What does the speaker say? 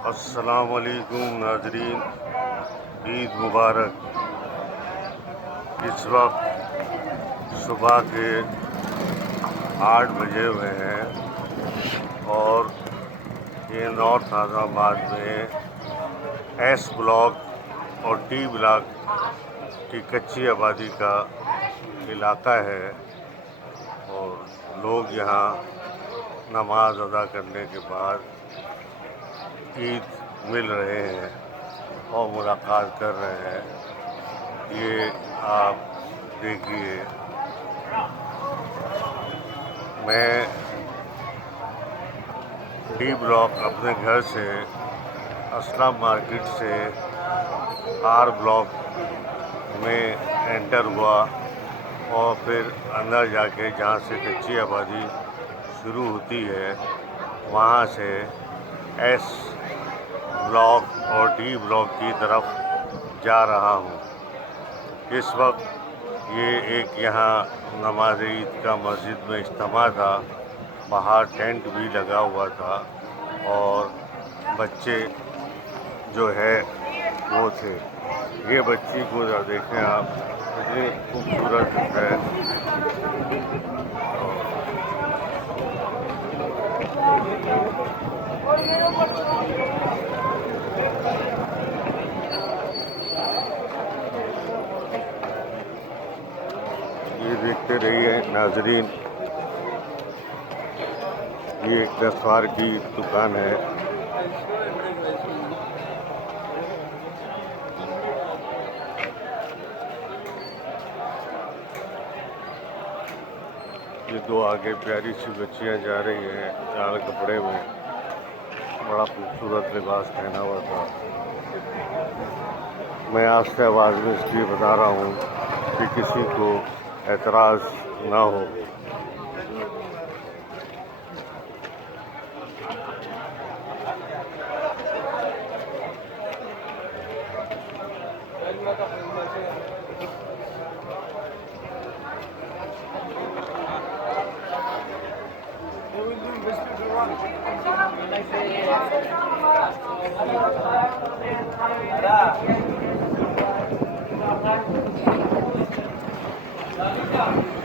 अस्सलाम वालेकुम नाजरीन, ईद मुबारक। इस वक्त सुबह के 8 बजे हुए हैं और ये नॉर्थ आज़माबाद में एस ब्लॉक और टी ब्लॉक की कच्ची आबादी का इलाका है और लोग यहाँ नमाज अदा करने के बाद ईद मिल रहे हैं और मुलाकात कर रहे हैं। ये आप देखिए, मैं डी ब्लॉक अपने घर से असलम मार्केट से आर ब्लॉक में एंटर हुआ और फिर अंदर जाके जहाँ से कच्ची आबादी शुरू होती है वहाँ से एस ब्लॉक और डी ब्लॉक की तरफ जा रहा हूँ। इस वक्त ये एक यहाँ नमाज ईद का मस्जिद में इज्तिमा था, बाहर टेंट भी लगा हुआ था और बच्चे जो है वो थे। ये बच्ची को देखें आप, कितनी खूबसूरत है। ये देखते रहिए नाजरीन, ये एक दस्तकार की दुकान है। ये दो आगे प्यारी सी बच्चियां जा रही हैं लाल कपड़े में, बड़ा खूबसूरत लिबास पहना हुआ था। मैं आस्ते आवाज़ में इसलिए बता रहा हूँ कि किसी को एतराज़ ना हो। Yeah.